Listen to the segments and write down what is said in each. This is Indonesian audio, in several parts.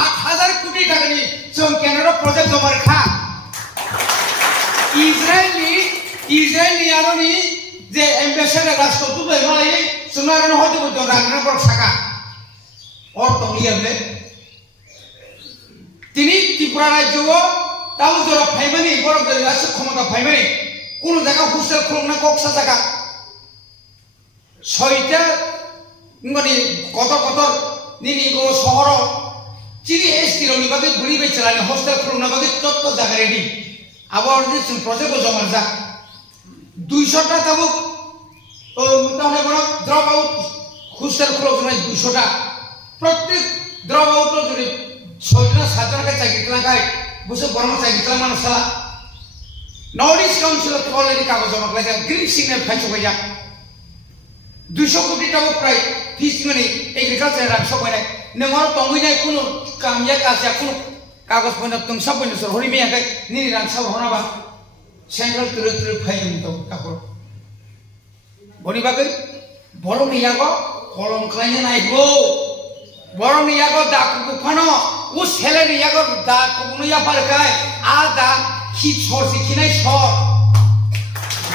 8,000 কোটি টাকাनि जों केनाडा प्रजेक्ट जमा रेखा इजराइलनि आरोनि जे एम्बेसडर राष्ट्रदूत बेमालाय जोंना आरो हयतो जों रागना बर साका और तंगियाले तिनि त्रिपुरा राज्यआव ताउ जरा फाइमानि बरफ जरासो क्षमता फाइमानि कोन जायगा हस्टेल खुलना कक्सा जायगा सयटा माने कतर निनि गो शहर चिरि एसटिरनि बागे गुरि बेचलानि हस्टेल खुलना बागे तत्त जायगा रेडी आबार जे जों प्रजेक्ट जमा जा 200 टा ताबो मोटामोटी बड़ ड्रप आउट हस्टेल खुलना 200 टा प्रत्येक ड्रप आउट जरि 6टा 7टा के चाकरी लागाय बुसे बरम चाकरी मानसा नॉर्थ ईस्ट काउंसिल अलरेडी कागज जमा खालाय ग्रीन सिग्नल फाइसबाय 200 कोटी टाका प्राय फिस माने एग्रीकालचार रां सबायनाय नोंहा तंगैनाय कुनु कामिया कासिया कुनु कागज बना तुम सब बनो सर हरि मेयाखै नि रां सब होनाबा सेंट्रल टेरिटरी फाइल तो काको बनि बागै बर' मियागो कलम खालायनो नायगौ बर' मियागो दाकुखौ फानो उ सेलेरि यागो दाकुखौ या पारखाय आ दा खि सरसि खिनाय सर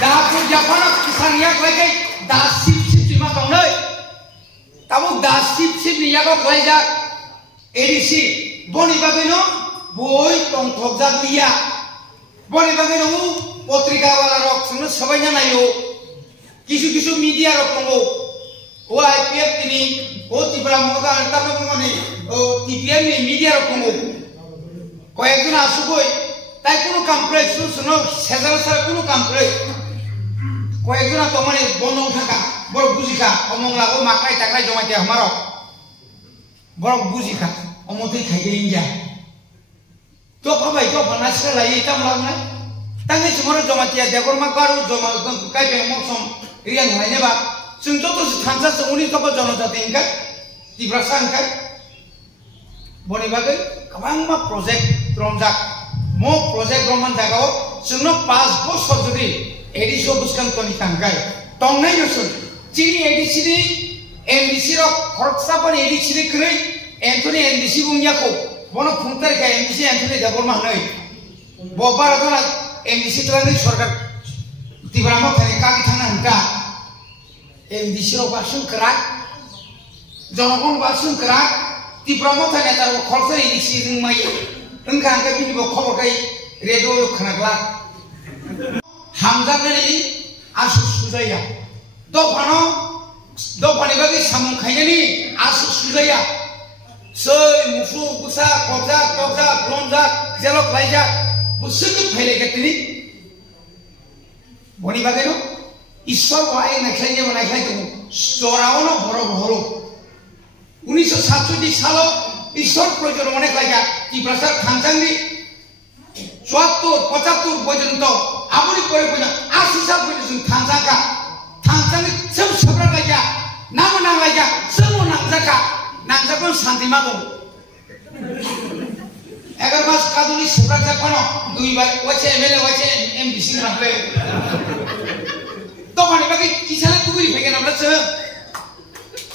दाकु जापानो किसान या खायखै दा सिप मा दंनै ताबो दा सिप नियागो खायजा एडिसि बनि बागैनो बय तंथक जालिया बनि बागैनो पत्रिका वाला रक जोंनो सबायना नायो किसु मीडिया रक दंगो ओ आईपीएफ तिनि ओ तिब्रा मगा ताबो माने ओ टीपीएम नि मीडिया रक दंगो कयेकजन आसुगै ताइ कोनो कमप्लेक्स जोंनो सेजार सार कोनो कमप्लेक्स कयेकजना तो माने बन्द थाका बर बुजिखा अमंला ओ माखाय ताखाय जमाते हमारो बर बुजिखा अमथै खायदे इंजा तो खबाय तो बनासखा लायै तामलांना तांगे जमारो जमातिया देगर मा गारु जमा कायबे मसम रियान हायनेबा जों तो थांसा जोंनि कबा जनजाति इंका तिब्रा सांका बनि बागै गोबां मा प्रजेक्ट रमजाक मो प्रजेक्ट रमान जागाव जोंनो 5 बोसोर जुदि एडिसो बुसकान कोनि थांगाय तंनाय नसुन चिनि एडिसिनि एमडीसी रो खरसा पण एडिसिनि खरै एन्टनी एमडीसी बुंयाखौ बनो फुंतार का एमडीसी एन्टनी देबरमा हनै बबार जना एमडीसी तलानि सरकार तिब्रामा थानि कागि थांना हंका एमडीसी रो बासुन क्राक जनगण बासुन क्राक तिब्रामा थानि तार खरसा एडिसी माय ओंखा अंका बिनिबो खबर गाय रेडियो खोनाग्ला हामजागनि आसु सुजाया दफानि बागै सामुं खायनायनि आसु सुजाया सै मुसु गुसा कबजा कबजा ब्लनजा जेलक लायजा बुसुनि फैलेगेतनि बनि बागैनो ईश्वर वाय नायखायने बनायखाय दं जरावनो बरो 1967 साल ईश्वर प्रयोजन अनेक लायगा तिब्रासार खानजांनि 74-75 পর্যন্ত আবরি করে বইনা আশিসা বইনা থানজাকা থানজানি সব সবরা লাগা নাম নাম লাগা সব নামজাকা নামজাকন শান্তিমা দং 11 মাস কাদুনি সবরা জাপানো দুইবার ওছে এমএলএ ওছে এমডিসি রাখলে তো মানে বাকি কিসালে তুই ফেকে নামলাছে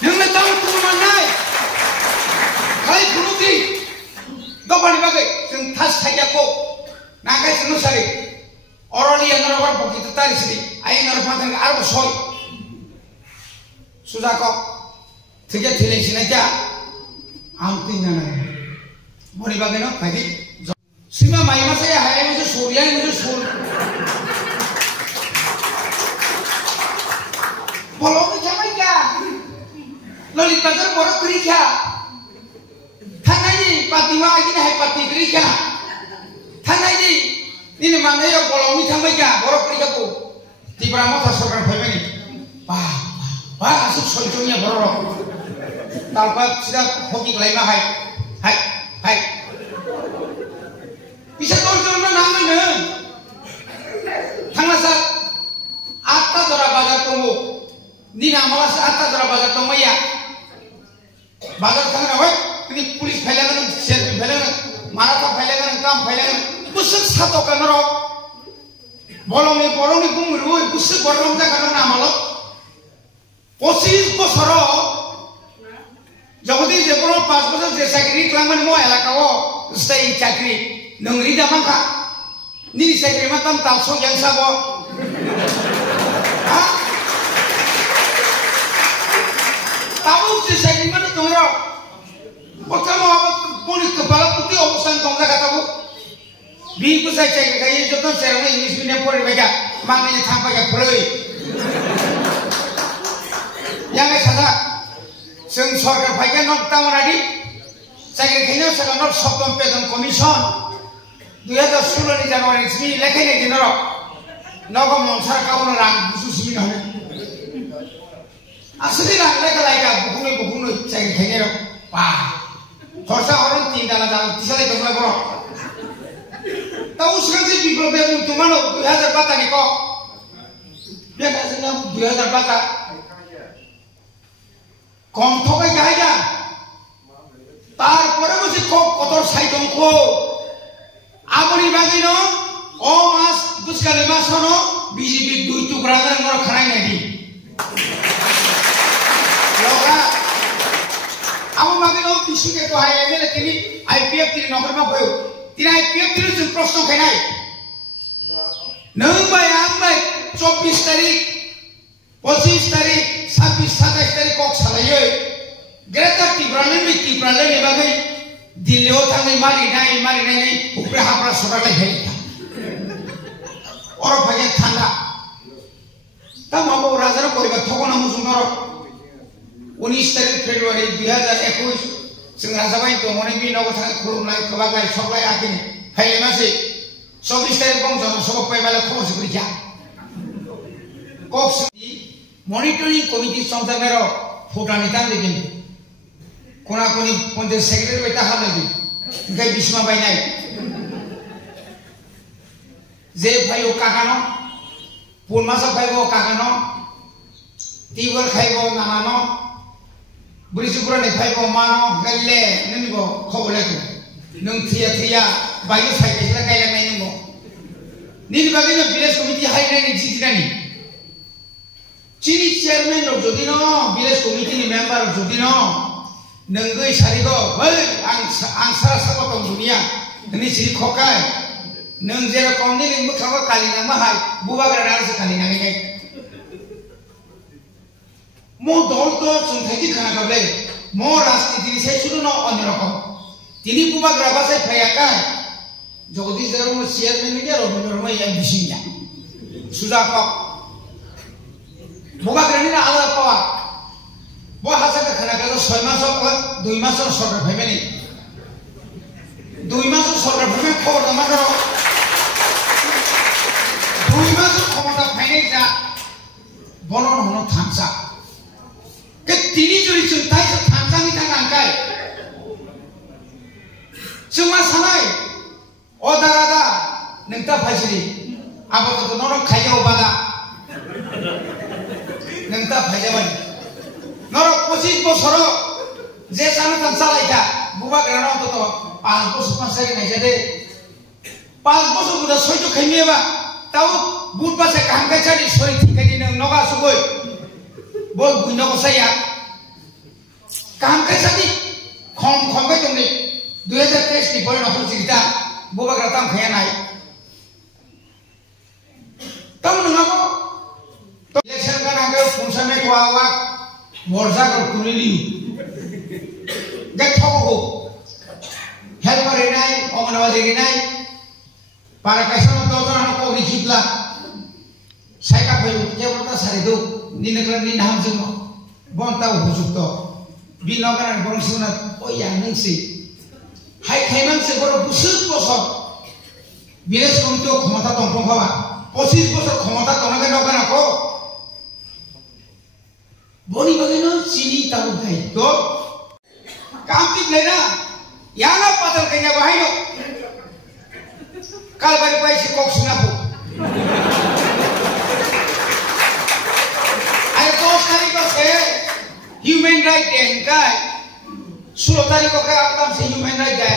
নংলে তাও তুমি নাই খালি কুনুতি তো মানে বাকি जों थास थायाखौ नागाय जोंनो सारि अरलि नरबर बकित तारिसि आइ नरफाथन आरो सय सुजाको थिगे थिलेसिना जा आमति नाना बनि बागैनो फाइदि सीमा माइमासे हाय मुझे सोरिया मुझे सोर बोलो नि जामाइगा ललिता जर बर क्रिया थानायनि पातिमा आगिन हाय पाति क्रिया थानायनि निने मांगायाव गलावनि थांबायगा बर' क्रियाखौ तिब्रा मथा सरकार फैबायनि बा आसु सयजनिया बर' तालपा सिदा हकिक लायमा हाय बिसा दरजन नांगोन थांलासा 8टा जरा बाजार दङ निना मालास 8टा जरा बाजार दंमाया बाजार थांना होय नि पुलिस फैलागोन सेल फैलागोन माराथा फैलागोन काम फैलागोन बुसुक सातोkan ro bolongni bumruy busuk borong jaga नामाल 25 বছর যদি যে কোনো 5 বছর যে চাকরি খালামনি মো এলাকাও স্থায়ী চাকরি নংরি দামাখা নি চাকরি মাতাম তালসো গ্যাংসাব তাও যে চাকরি মানে তোমরা প্রথম পুলিশ কপাল প্রতি অবস্থান তোমরা কাটাবো বিকু চাকরি গাই যত সেরকম ইংলিশ মিডিয়াম পড়িবাইগা মাংনি থাকবাইগা ফলাই yang sada sing sarkar phaika nok tamanadi sakri khaina saka nok soptom peton commission 2016 ni Januari smi lekhai ni dinaro nogom monsar kauna rang busu smi hone asli rang lekha laika bukunoi sakri khaina ro pa khorsa oron 3 dala tisale tomla boro tau sangse biprobe tumano 2000 ni ko biar kasina 2000 কম ঠকাই জায়গা তারপরে বসে কত সাইট অঙ্ক আমরি বাগিন ও মাস দুষ্কালে মাস হনো বিজেপি 2 টুকরা নর খানাই নাকি লগা আমো বাগিন বিশুকে তো হাই এমএলএ তিনি আইপিএফ তিনি নগরমা বয় তিনি আইপিএফ তিনি প্রশ্ন খাইনাই নং বাই আং বাই 24 তারিখ 25 तारीख 26 27 तारीख को सालायो ग्रेटर टिब्राले ने बागै दिल्ली ओ थांगै मारि नाय उपरे हाब्रा सडाले है और भागे थांगा ता माबो राजार करिबा थगना मुजुंगर 19 तारीख फेब्रुवारी 2021 जों राजाबाई दमने बि नगो थांगा खुलुमनाय खबागाय सबलाय आखिनि फाइलेमासे 24 तारीख बं जन सब पाइबाले खबरसे करिया कक्स मॉनिटरिंग कमिटी संस्थानेर फुटानि तान लेकिन कोना कोनी पंचायत सेक्रेटारि बेटा हाल लगी इनका बिस्मा बायनाय जे फाइयो काकानो पुरमासा फाइयो काकानो टीवर खाइबो नानानो बुरिसुपुरा ने फाइबो मानो गल्ले ननिबो खबरलेको नों थिया बायु साइकेला गायलांनाय नंगौ निनि बागैनो विलेज कमिटी हाइनायनि जितिनानि Ciri chairman of Jodino, village committee member of Jodino, Nangui Sarigo, well, answer Sabaton Dunia, and it's Siri Kokai, Nangzero Condi, Mukava Kalina Mahai, Bubaga Kalina. More doltos and Tajikanakabe, more as it is a on your own. Tini Bubaga Basa Payakai, Jodis chairman of Norway and Vishinya. Sudako. Buka kerana ada apa? Buat hasil kerana kalau 6 masuk ke 2 masuk sorga family, 2 masuk sorga family kau nama tu, 2 masuk komata family je, bonon hono thamsa. Ketini juri cintai se thamsa ni tak angkai. Cuma sanai, oda nengta fasili, apa tu norong kaya obada. नंता फैजाबान नरो 25 बছর जे सानो तंसालाइका बुबा ग्रानाव तो 5 বছর पासै नाय जादे 5 বছর गुदा सयतो खैमेबा ताव बुट पासे कामका चाडी सय थिकानि नों नगा सुगै बोल बुइनो गसाया कामका चाडी खम बाय दंनि 2023 नि बय नखर जिता बुबा ग्राताम खैनाय तम नंगाबो इलेक्शन का नाम पुंसा में खुआवा मोर्चा कर कुनिली देखो हो helper Rinnai anganwadi Rinnai para कैसा मत तो ना को रिचितला साइका पे के बता सारे दो निनकला नि नाम जनो बनता हुजुक्तो बिनगरान बंसुना ओ या नैसि हाय खाइमान से बरो बुसुक बसर विलेज कमिटी क्षमता दंपं खावा 25 বছর ক্ষমতা তোমাকে নগরা কো বনি বাগেনো চিনি তাও ভাই তো কামতি প্লেনা ইয়ানা পাতল কইনা বাহাইলো কাল বারে পাইছি কক সুনাবো আরে 10 তারিখ আছে হিউম্যান রাইট ডে কাই 16 তারিখ কে আতাম সে হিউম্যান রাইট ডে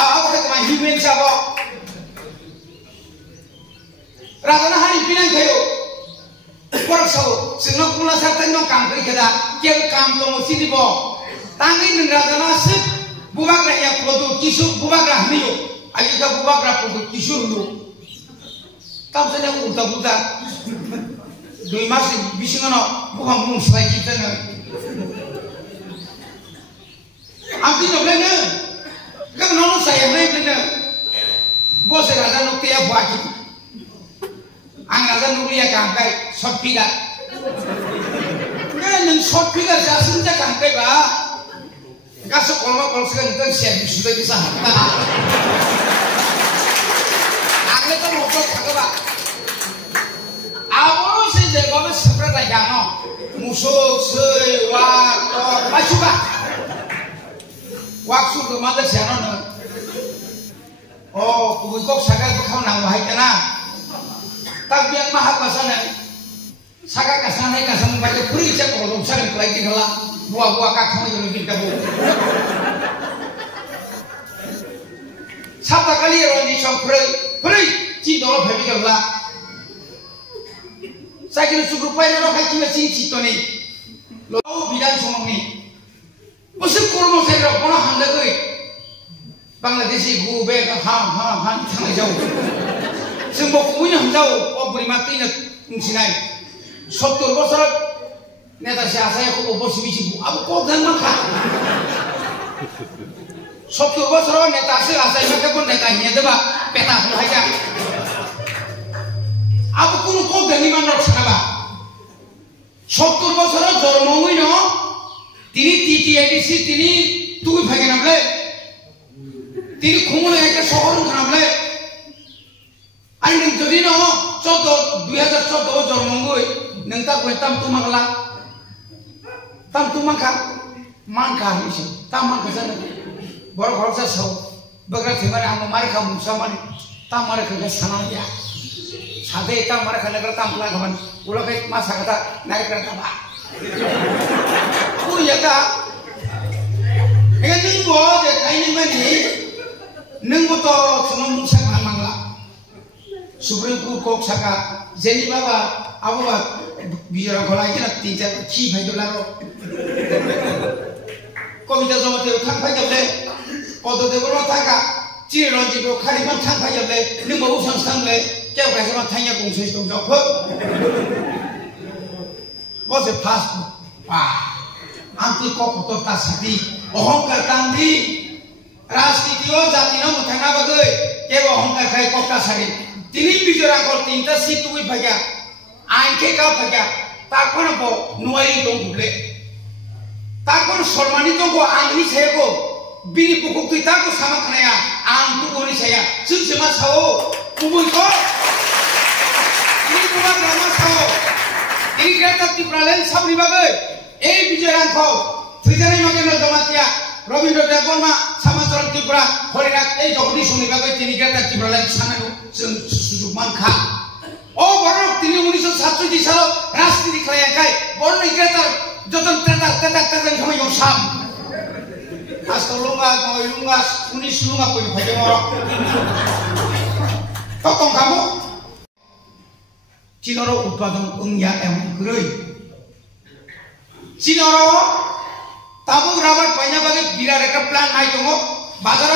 আও কে তোমা হিউম্যান সাবো রাজনা হানি পিনাই খায়ো Porso, sino pula sarta no kampri kita, kian kamto sini bo. Tangi nengraga nasib, bubak raya produk kisur, bubak rah niu, ayo kita bubak rah produk kisur lu. Kam saja uta. Doi masih bisingono, bukan selai kita nih. Amti noble nih, kan nono saya nih bener. Bos ada nukti ya buat kita. Angkatan nulia kangkai, short piga. Neng short piga jasin ja kangkai ba. Kasih kalau sekarang kita siap sudah bisa. Angkatan motor kagak ba. Awal sih jago seperti jano. Musuh sewak, maju ba. Waktu kemana jano. Oh, kubikok sakit kau nang wahai kena. Tapi yang maha pasana, saka kasana kasana baca beri cek kalau misalnya lagi kelak buah-buah kakak yang lebih kabu. Sabda kali orang di sopre beri cindol beri kelak. Saya kira cukup payah orang kaki macam cito ni, lo bidan somong ni. Musuh kurma saya orang handa koi. Bangladeshi gube han tengah jauh. Semua punya jauh, oh beri mati nak sinai. Soptur bosor, neta saya aku bos biji bu, aku kau dan makan. Soptur bosor neta saya mereka pun netanya tu bah, peta sahaja. Aku pun kau dan iman nak sana bah. Soptur bosor jormongui no, tini titi edisi tini tu bagian apa? Tini kumul yang sohor kenapa? Aing jadi no, contoh 2014 jormongui, nengta kue tam tu makla, mangka ni sih, tam mangka sana, baru kalau saya tahu, bergerak dengan yang memari kamu sama ni, tam mari kerja sana dia, sampai tam mari kerja tam pulang kawan, ulah kayak masa kata naik kereta apa, aku ya tak, dengan ni buat, ini mana ni, nenggu tu cuma musa mangla. Supreme Court kok saka jadi baba abu bab bicara kalau aja nak tinggal ki bhai dolaro kok kita sama tu thang bhai jable kodo tu berapa thang ka ciri ranji tu kali mana thang bhai jable ni baru sang le kau kasi mana thangnya kongsi tu jauh bos pas anti kok kotor tas hati ohongkar tangdi rastitio jati nama thangna bagai kau ohongkar kai kok tas hari Tini bicara kalau tinta situ baca, angke kau baca, takkan apa nuai itu boleh, takkan sormani itu gua angni saya gua, bini pukul kita gua sama kena angku gua ni saya, cuma sao, kubur kau, ini bukan drama sao, ini kereta tipralen sao ni bagai, bicara kau, bicara yang macam nama dia, Robindra Dharma sama orang Tripura, Horirat, jauh suni bagai tini kereta tipralen sana tu. Sujuman kah? Oh baru tini 1907 di salah rasti di kelayakai baru ni kereta jodoh tetar sama yang sam. Asal lungas, unis lunga pun pakai orang. Totong kamu, Cinoro utpadang ungya gerui. Cinoro tabung rabat banyak bagi bila rekap plan naik tunggu bazar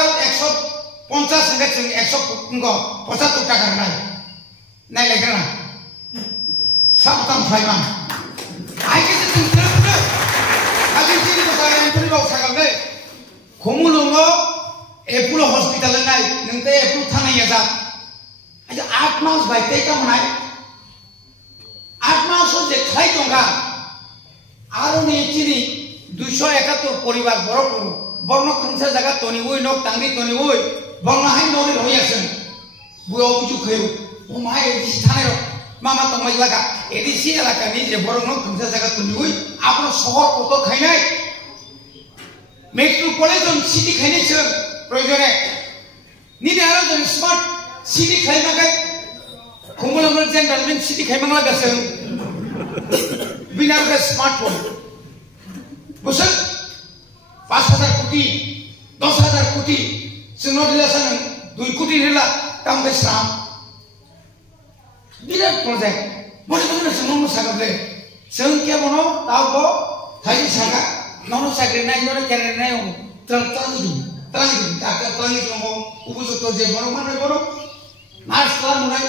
150 hingga 100 enggak, 1 টাকা naik lagi lah. Sabtam Faiman. Aja tu terus. Aja sini besar yang pun bawa sakal deh. Kumulungo, Epulo hospital naik, nanti Epulo thana ya dah. Aja 8 mas baik kamu naik. 8 mas so dekhai dongga. Aro ni cini 271 poribar borno kunsa jaga toni woi nok tangri toni woi. Bangla hai nori roya sen, buat ujuk kayu, umai edisi tanah mama tomai laga, edisi laga ni je borong nok kunci jaga tunjui, apa sohor kotor kaya, metropolitan city kaya sen, proyeknya, ni dia ada jen smart city kaya makai, kumulang general city kaya mangla sen, binar ke smartphone, bukan, 5,000 koটি, 10,000 koটি. Senor dilasan 2 koটি nila tambah Islam. Bilang project bori bori semua sakit deh. Sengkia mono tahu kok, hari sakit, nono sakit naik nono keren naik terang itu, tak terang itu ngomong, ubus itu je bono mana bono, mas telah mulai,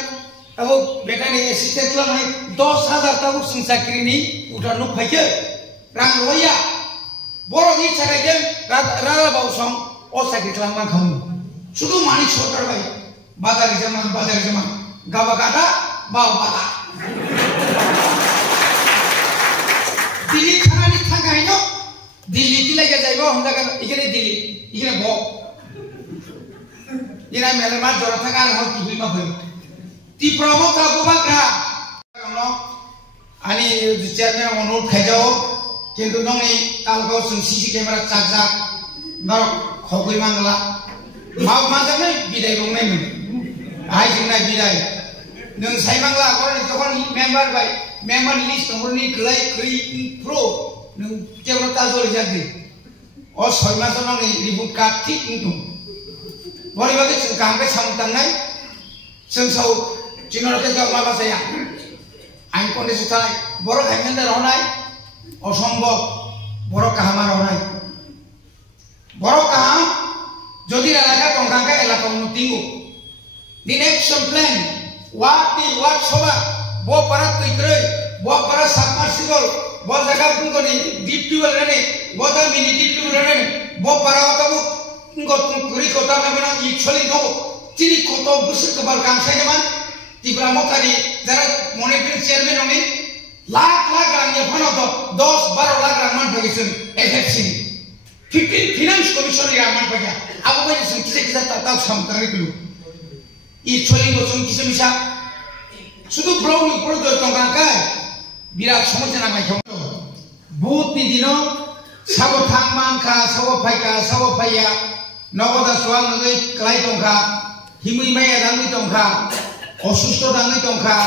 tahu bekani asisten telah naik 10,000 tahu sakit ini udah nuk baca, rang loya, boro ini sakit je, rara bau song, oh sakit telah mang kamu, sudah manik sotar baik, badar zaman, gawa kata, bau bata. Dili thana ni thanga hino Dili tila ke jaibo honda kan ikene Dili ikene bo ina mele ma jora thanga ho ki ma bhai ti promo ka go bakra kamno ani chairman অনুরোধ খাইজাও কিন্তু নংনি কালগো जों CC camera चाक बर खगै मांगला मा जाने बिदाय रंनाय मोन आइ जोंना बिदाय नों साइमांला गरनि तखन मेम्बार बाय memang ini semuanya kelai pro, nung jangan tahu jadi. Oh, soalnya sama ni ribut katik itu. Boleh bagi cengkang ke sambutan nai, sengsau cina orang kerja apa saya. Aing kondisi sana, borok aing anda orang nai, osombok, borok kahamar orang nai. Borok kaham, jadi rakyat tongkang ke elak kamu tinggu. Di action plan, what sobat. Bo para tuikre, bo para submersible, bo jaga pun koni deep tube rene, bo ta mini deep tube rene, bo para otamu ngot kuri kota namanya actually kau ciri kota busuk kebar kamsa jaman, tibra mokari jara monitoring chairman oni, lakh orang yang pernah tu 10-12 lakh orang bagisan FFC, 15 finance commission yang orang bagian, apa bagisan kita tahu sampai itu, actually bosong kita bisa sudah belum produk tongkangkai biar semua nak macam tu. But ni dino sawo thangman ka sawo paya nogoda soal ngai kelai tongka himui maya dangi tongka osusto dangi tongka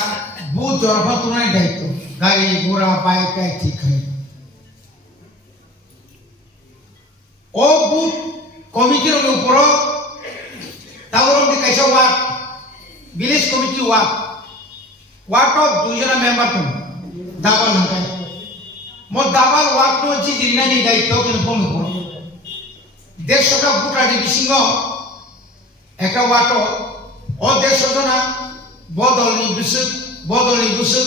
but jorapa tunai daito gari gura bike kai ठीक है o but komiti ro uporo tawron di kaisa wat village committee wat Wato 2 jana member tu, dabal langkai. Mo dabal wato ji dirina ni daito kene pon ko. Deshota buta di bisingo eka wato o deshota na bodoli busuk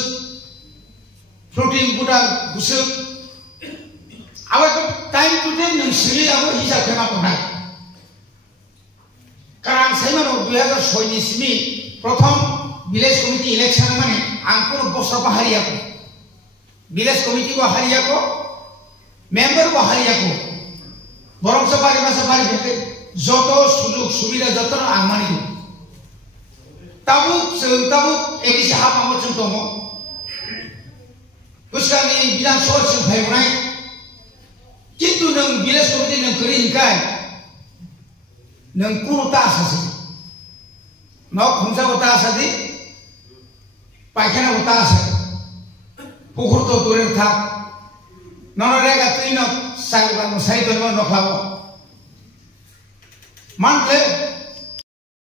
protein buta busuk. Awak time to time nang siri awak hisab kena pernah. Karena saya mana 2006 ni prothom village committee election mane angkur bosra bahariya ko village committee ko hariya ko member ko hariya ko borong sabari bete joto sujog subida joto angmani ko tabu edi sahab amor chuntomo kuskani bidan sor chung bhai bunai kintu nang village committee nang kering kai nang kuno ta asasi no khumsa ko ta asadi paikana utas pukur to turin thak nono rega tuino sai to no khlabo mantle